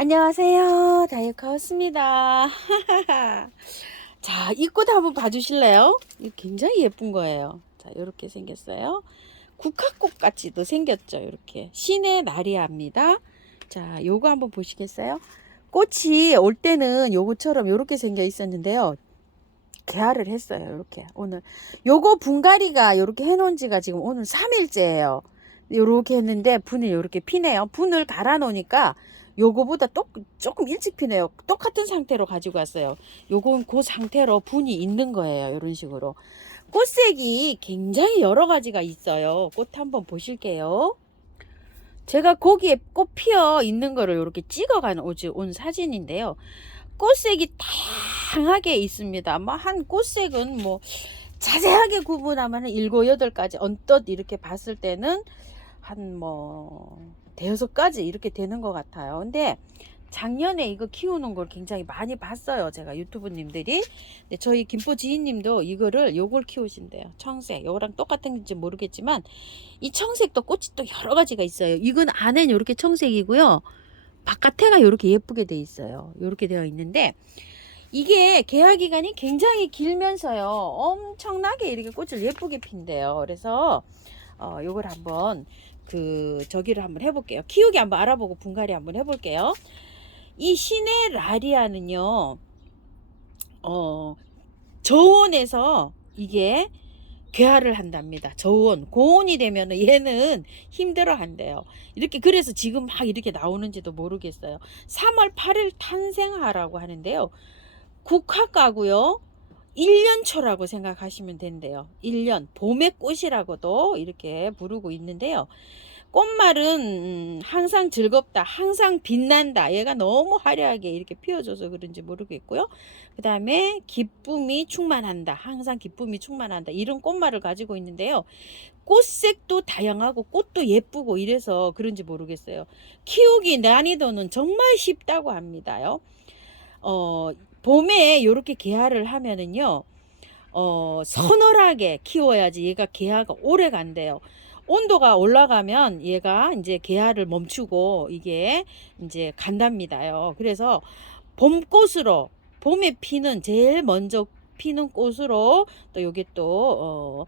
안녕하세요. 다이어카우스입니다. 자, 이 꽃 한번 봐주실래요? 이거 굉장히 예쁜 거예요. 자, 이렇게 생겼어요. 국화꽃 같이도 생겼죠. 이렇게 시내 나리아입니다. 자, 요거 한번 보시겠어요? 꽃이 올 때는 요거처럼 이렇게 생겨 있었는데요. 개화를 했어요. 이렇게 오늘 요거 분갈이가 이렇게 해놓은 지가 지금 오늘 3일째예요. 요렇게 했는데 분이 요렇게 피네요. 분을 갈아 놓으니까 요거보다 조금 일찍 피네요. 똑같은 상태로 가지고 왔어요. 요건 그 상태로 분이 있는 거예요. 이런 식으로 꽃색이 굉장히 여러 가지가 있어요. 꽃 한번 보실게요. 제가 거기에 꽃 피어 있는 거를 이렇게 찍어간 온 사진인데요. 꽃색이 다양하게 있습니다. 뭐 한 꽃색은 뭐 자세하게 구분하면 7, 8가지 언뜻 이렇게 봤을 때는 한 뭐 대여섯 가지 이렇게 되는 것 같아요. 근데 작년에 이거 키우는 걸 굉장히 많이 봤어요. 제가 유튜브님들이. 근데 저희 김포 지인님도 요걸 키우신대요. 청색. 요거랑 똑같은지 모르겠지만 이 청색도 꽃이 또 여러 가지가 있어요. 이건 안에는 이렇게 청색이고요. 바깥에가 이렇게 예쁘게 돼 있어요. 이렇게 되어 있는데 이게 개화 기간이 굉장히 길면서요. 엄청나게 이렇게 꽃을 예쁘게 핀대요. 그래서 요걸 한번 저기를 한번 해볼게요. 키우기 한번 알아보고 분갈이 한번 해볼게요. 이 시네라리아는요. 저온에서 이게 괴화를 한답니다. 저온, 고온이 되면 얘는 힘들어 한대요. 이렇게 그래서 지금 막 이렇게 나오는지도 모르겠어요. 3월 8일 탄생하라고 하는데요. 국화가고요. 1년 초라고 생각하시면 된대요. 1년 봄의 꽃이라고도 이렇게 부르고 있는데요. 꽃말은 항상 즐겁다, 항상 빛난다. 얘가 너무 화려하게 이렇게 피어줘서 그런지 모르겠고요. 그 다음에 기쁨이 충만한다, 항상 기쁨이 충만한다, 이런 꽃말을 가지고 있는데요. 꽃색도 다양하고 꽃도 예쁘고 이래서 그런지 모르겠어요. 키우기 난이도는 정말 쉽다고 합니다요. 봄에 이렇게 개화를 하면은요, 서늘하게 키워야지 얘가 개화가 오래 간대요. 온도가 올라가면 얘가 이제 개화를 멈추고 이게 이제 간답니다요. 그래서 봄꽃으로, 봄에 피는 제일 먼저 피는 꽃으로 또 요게 또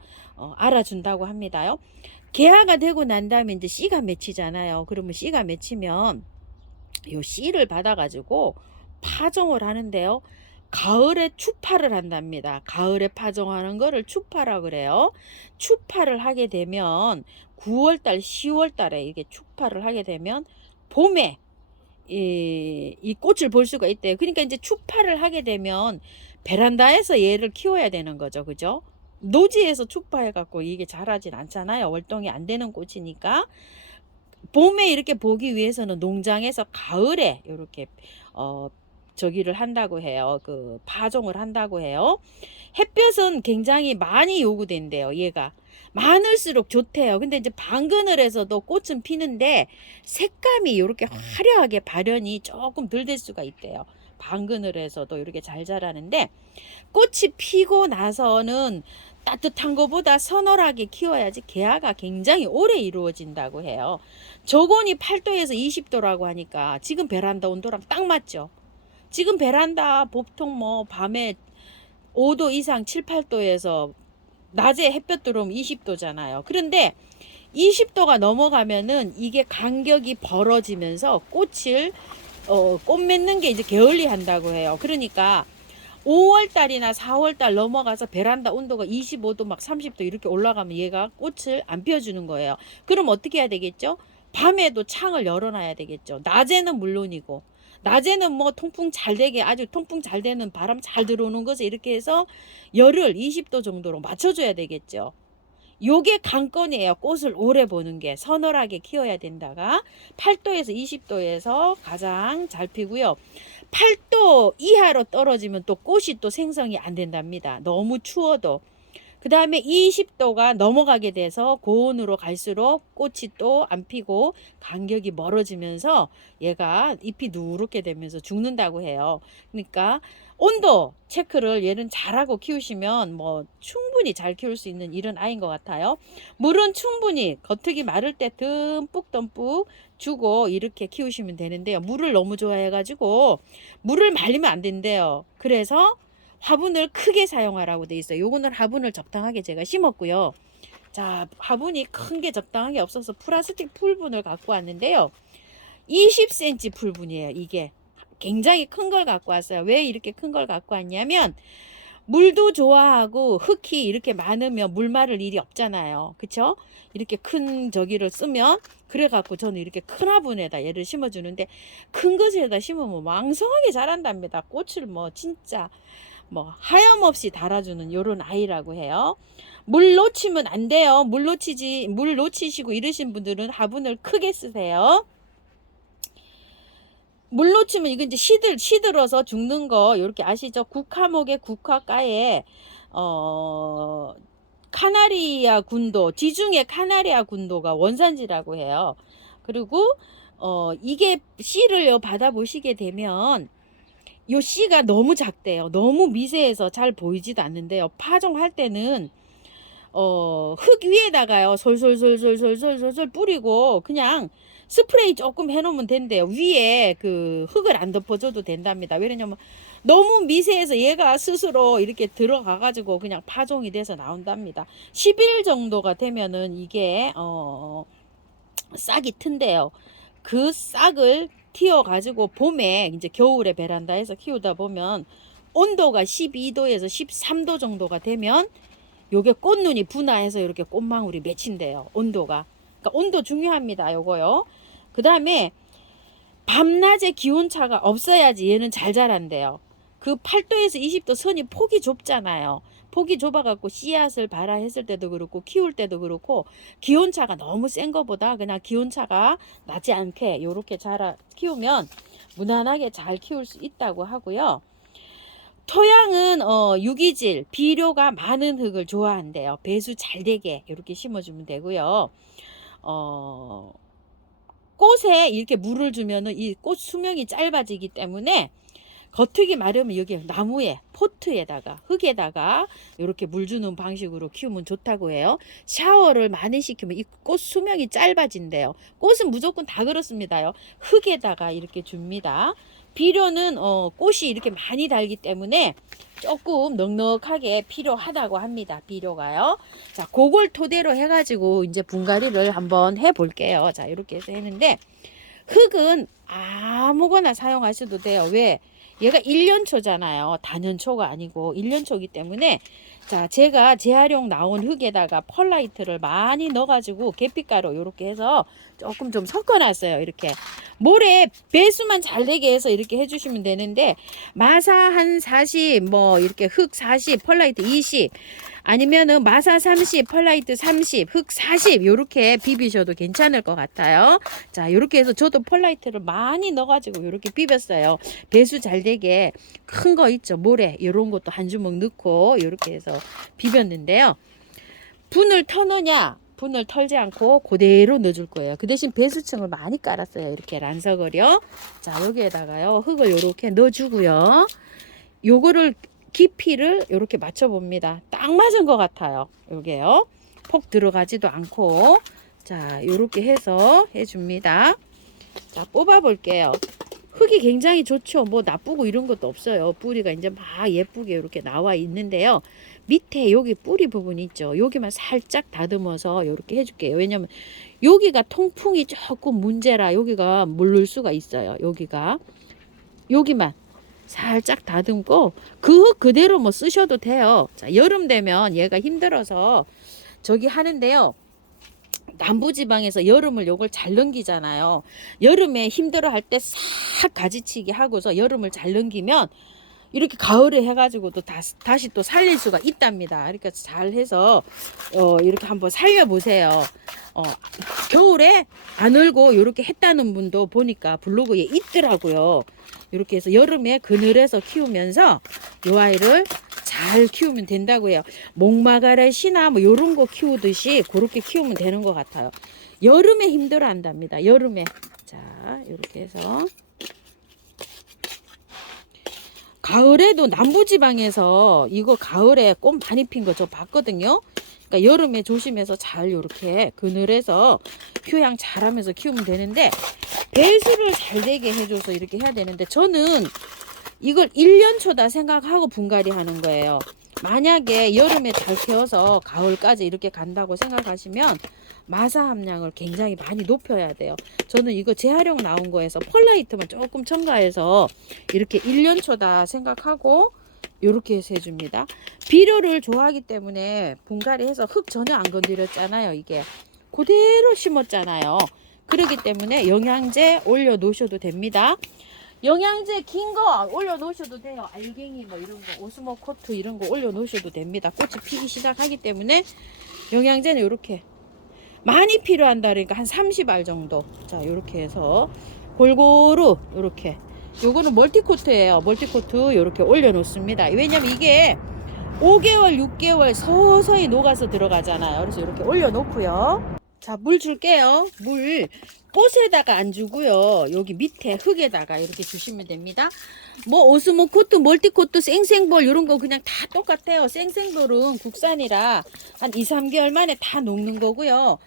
알아준다고 합니다요. 개화가 되고 난 다음에 이제 씨가 맺히잖아요. 그러면 씨가 맺히면 요 씨를 받아 가지고 파종을 하는데요. 가을에 추파를 한답니다. 가을에 파종하는 거를 추파라 그래요. 추파를 하게 되면 9월달, 10월달에 이게 추파를 하게 되면 봄에 이 꽃을 볼 수가 있대요. 그러니까 이제 추파를 하게 되면 베란다에서 얘를 키워야 되는 거죠. 그죠? 노지에서 추파해갖고 이게 자라진 않잖아요. 월동이 안 되는 꽃이니까. 봄에 이렇게 보기 위해서는 농장에서 가을에 이렇게 저기를 한다고 해요. 파종을 한다고 해요. 햇볕은 굉장히 많이 요구된대요. 얘가 많을수록 좋대요. 근데 이제 방그늘에서도 꽃은 피는데 색감이 이렇게 화려하게 발현이 조금 덜 될 수가 있대요. 방그늘에서도 이렇게 잘 자라는데 꽃이 피고 나서는 따뜻한 것보다 서늘하게 키워야지 개화가 굉장히 오래 이루어진다고 해요. 저온이 8도에서 20도라고 하니까 지금 베란다 온도랑 딱 맞죠. 지금 베란다 보통 뭐 밤에 5도 이상 7, 8도에서 낮에 햇볕 들어오면 20도잖아요. 그런데 20도가 넘어가면은 이게 간격이 벌어지면서 꽃 맺는 게 이제 게을리 한다고 해요. 그러니까 5월달이나 4월달 넘어가서 베란다 온도가 25도 막 30도 이렇게 올라가면 얘가 꽃을 안 피워주는 거예요. 그럼 어떻게 해야 되겠죠? 밤에도 창을 열어놔야 되겠죠. 낮에는 물론이고, 낮에는 뭐 통풍 잘 되게, 아주 통풍 잘 되는 바람 잘 들어오는 것을 이렇게 해서 열을 20도 정도로 맞춰줘야 되겠죠. 요게 관건이에요. 꽃을 오래 보는 게. 서늘하게 키워야 된다가 8도에서 20도에서 가장 잘 피고요. 8도 이하로 떨어지면 또 꽃이 또 생성이 안 된답니다. 너무 추워도. 그 다음에 20도가 넘어가게 돼서 고온으로 갈수록 꽃이 또 안 피고 간격이 멀어지면서 얘가 잎이 누렇게 되면서 죽는다고 해요. 그러니까 온도 체크를 얘는 잘하고 키우시면 뭐 충분히 잘 키울 수 있는 이런 아이인 것 같아요. 물은 충분히 겉흙이 마를 때 듬뿍 주고 이렇게 키우시면 되는데요. 물을 너무 좋아해 가지고 물을 말리면 안 된대요. 그래서 화분을 크게 사용하라고 돼 있어요. 요거는 화분을 적당하게 제가 심었고요. 자, 화분이 큰 게 적당하게 없어서 플라스틱 풀분을 갖고 왔는데요. 20cm 풀분이에요. 이게 굉장히 큰 걸 갖고 왔어요. 왜 이렇게 큰 걸 갖고 왔냐면 물도 좋아하고 흙이 이렇게 많으면 물 마를 일이 없잖아요. 그쵸? 이렇게 큰 저기를 쓰면 그래 갖고 저는 이렇게 큰 화분에다 얘를 심어주는데 큰 것에다 심으면 왕성하게 자란답니다. 꽃을 뭐 진짜 뭐 하염없이 달아주는 요런 아이라고 해요. 물 놓치면 안 돼요. 물 놓치시고 이러신 분들은 화분을 크게 쓰세요. 물 놓치면 이거 이제 시들어서 죽는 거 이렇게 아시죠? 국화목의 국화가에 카나리아 군도, 지중해 카나리아 군도가 원산지라고 해요. 그리고 이게 씨를 받아보시게 되면 요 씨가 너무 작대요. 너무 미세해서 잘 보이지도 않는데요. 파종할 때는 흙 위에다가요 솔솔솔솔솔솔솔 뿌리고 그냥 스프레이 조금 해놓으면 된대요. 위에 그 흙을 안 덮어줘도 된답니다. 왜냐면 너무 미세해서 얘가 스스로 이렇게 들어가 가지고 그냥 파종이 돼서 나온답니다. 10일 정도가 되면은 이게 싹이 튼대요. 그 싹을 틔워 가지고 봄에 이제 겨울에 베란다에서 키우다 보면 온도가 12도에서 13도 정도가 되면 요게 꽃눈이 분화해서 이렇게 꽃망울이 맺힌대요. 온도가. 그러니까 온도 중요합니다. 요거요. 그 다음에 밤낮의 기온차가 없어야지 얘는 잘 자란대요. 그 8도에서 20도 선이 폭이 좁잖아요. 폭이 좁아갖고 씨앗을 발화했을 때도 그렇고 키울 때도 그렇고 기온차가 너무 센 거보다 그냥 기온차가 나지 않게 요렇게 키우면 무난하게 잘 키울 수 있다고 하고요. 토양은 유기질, 비료가 많은 흙을 좋아한대요. 배수 잘 되게 이렇게 심어주면 되고요. 꽃에 이렇게 물을 주면은 이 꽃 수명이 짧아지기 때문에 겉흙이 마르면 여기 나무에 포트에다가 흙에다가 이렇게 물 주는 방식으로 키우면 좋다고 해요. 샤워를 많이 시키면 이 꽃 수명이 짧아진대요. 꽃은 무조건 다 그렇습니다요. 흙에다가 이렇게 줍니다. 비료는 꽃이 이렇게 많이 달기 때문에 조금 넉넉하게 필요하다고 합니다. 비료가요. 자, 그걸 토대로 해가지고 이제 분갈이를 한번 해볼게요. 자, 이렇게 해서 했는데 흙은 아무거나 사용하셔도 돼요. 왜? 얘가 1년초잖아요. 다년초가 아니고 1년초이기 때문에 자, 제가 재활용 나온 흙에다가 펄라이트를 많이 넣어가지고 계피가루 이렇게 해서 조금 좀 섞어놨어요. 이렇게 모래 배수만 잘 되게 해서 이렇게 해주시면 되는데 마사 한 40, 뭐 이렇게 흙 40, 펄라이트 20 아니면은 마사 30, 펄라이트 30, 흙 40 요렇게 비비셔도 괜찮을 것 같아요. 자, 요렇게 해서 저도 펄라이트를 많이 넣어가지고 요렇게 비볐어요. 배수 잘 되게 큰 거 있죠. 모래 요런 것도 한 주먹 넣고 요렇게 해서 비볐는데요. 분을 터느냐? 분을 털지 않고 그대로 넣어줄 거예요. 그 대신 배수층을 많이 깔았어요. 이렇게 란석을요. 자, 여기에다가요 흙을 요렇게 넣어주고요. 요거를 깊이를 이렇게 맞춰 봅니다. 딱 맞은 것 같아요. 요게요. 폭 들어가지도 않고 자, 요렇게 해서 해줍니다. 자, 뽑아 볼게요. 흙이 굉장히 좋죠. 뭐 나쁘고 이런 것도 없어요. 뿌리가 이제 막 예쁘게 이렇게 나와 있는데요. 밑에 여기 뿌리 부분이 있죠. 여기만 살짝 다듬어서 이렇게 해줄게요. 왜냐면 여기가 통풍이 조금 문제라 여기가 물를 수가 있어요. 여기만 살짝 다듬고 그 흙 그대로 뭐 쓰셔도 돼요. 자, 여름 되면 얘가 힘들어서 저기 하는데요. 남부지방에서 여름을 요걸 잘 넘기잖아요. 여름에 힘들어 할 때 싹 가지치기 하고서 여름을 잘 넘기면 이렇게 가을에 해가지고 또 다시 또 살릴 수가 있답니다. 그러니까 잘 해서 이렇게 한번 살려보세요. 겨울에 안 울고 이렇게 했다는 분도 보니까 블로그에 있더라고요. 이렇게 해서 여름에 그늘에서 키우면서 요 아이를 잘 키우면 된다고 해요. 목마가렛이나 뭐 요런 거 키우듯이 그렇게 키우면 되는 것 같아요. 여름에 힘들어 한답니다. 여름에. 자, 이렇게 해서. 가을에도 남부지방에서 이거 가을에 꽃 많이 핀 거 저 봤거든요. 그러니까 여름에 조심해서 잘 요렇게 그늘에서 휴양 잘하면서 키우면 되는데, 배수를 잘 되게 해줘서 이렇게 해야 되는데, 저는 이걸 1년초다 생각하고 분갈이 하는 거예요. 만약에 여름에 잘 키워서 가을까지 이렇게 간다고 생각하시면 마사 함량을 굉장히 많이 높여야 돼요. 저는 이거 재활용 나온 거에서 펄라이트만 조금 첨가해서 이렇게 1년초다 생각하고 이렇게 해서 해줍니다. 비료를 좋아하기 때문에 분갈이 해서 흙 전혀 안 건드렸잖아요. 이게 그대로 심었잖아요. 그렇기 때문에 영양제 올려 놓으셔도 됩니다. 영양제 긴 거 올려 놓으셔도 돼요. 알갱이 뭐 이런 거, 오스모코트 이런 거 올려 놓으셔도 됩니다. 꽃이 피기 시작하기 때문에 영양제는 이렇게 많이 필요한다 그러니까 한 30알 정도. 자, 이렇게 해서 골고루 이렇게. 요거는 멀티코트예요. 멀티코트 이렇게 올려 놓습니다. 왜냐면 이게 5개월, 6개월 서서히 녹아서 들어가잖아요. 그래서 이렇게 올려 놓고요. 자, 물 줄게요. 물 꽃에다가 안 주고요. 여기 밑에 흙에다가 이렇게 주시면 됩니다. 뭐 오스모코트, 멀티코트, 생생볼 이런 거 그냥 다 똑같아요. 생생볼은 국산이라 한 2, 3개월 만에 다 녹는 거고요.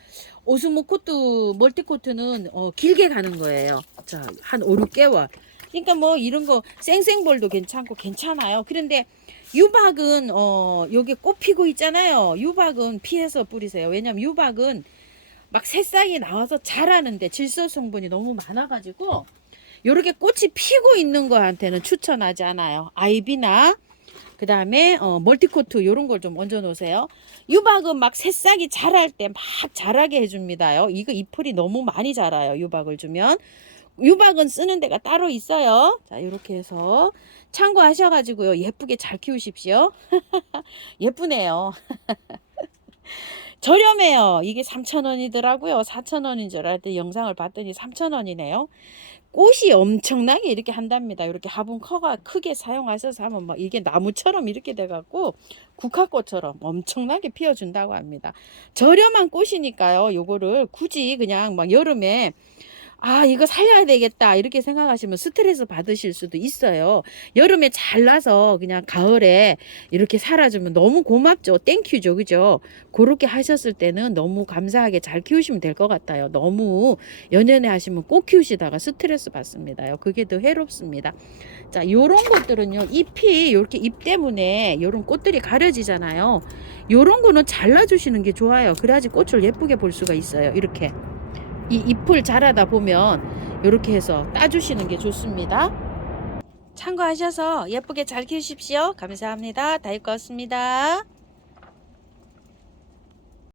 오스모코트, 멀티코트는 길게 가는 거예요. 자, 한 5, 6개월. 그러니까 뭐 이런 거 생생볼도 괜찮고 괜찮아요. 그런데 유박은 여기 꽃 피고 있잖아요. 유박은 피해서 뿌리세요. 왜냐면 유박은 막 새싹이 나와서 자라는데 질소 성분이 너무 많아가지고 요렇게 꽃이 피고 있는 거한테는 추천하지 않아요. 아이비나 그 다음에 멀티코트 요런 걸 좀 얹어 놓으세요. 유박은 막 새싹이 자랄 때 막 자라게 해줍니다요. 이거 잎풀이 너무 많이 자라요. 유박을 주면. 유박은 쓰는 데가 따로 있어요. 자, 이렇게 해서 참고하셔가지고요. 예쁘게 잘 키우십시오. 예쁘네요. 저렴해요. 이게 3,000원이더라고요. 4,000원인 줄 알았더니 영상을 봤더니 3,000원이네요. 꽃이 엄청나게 이렇게 한답니다. 이렇게 화분 커가 크게 사용하셔서 하면 막 이게 나무처럼 이렇게 돼갖고 국화꽃처럼 엄청나게 피워준다고 합니다. 저렴한 꽃이니까요. 요거를 굳이 그냥 막 여름에 이거 살려야 되겠다 이렇게 생각하시면 스트레스 받으실 수도 있어요. 여름에 잘 나서 그냥 가을에 이렇게 살아주면 너무 고맙죠. 땡큐죠. 그죠? 그렇게 하셨을 때는 너무 감사하게 잘 키우시면 될 것 같아요. 너무 연연해 하시면 꽃 키우시다가 스트레스 받습니다요. 그게 더 해롭습니다. 자, 요런 것들은요, 잎이 이렇게 잎 때문에 요런 꽃들이 가려지잖아요. 요런 거는 잘라주시는 게 좋아요. 그래야지 꽃을 예쁘게 볼 수가 있어요. 이렇게 이 잎을 자라다 보면 이렇게 해서 따주시는 게 좋습니다. 참고하셔서 예쁘게 잘 키우십시오. 감사합니다. 다 읽었습니다.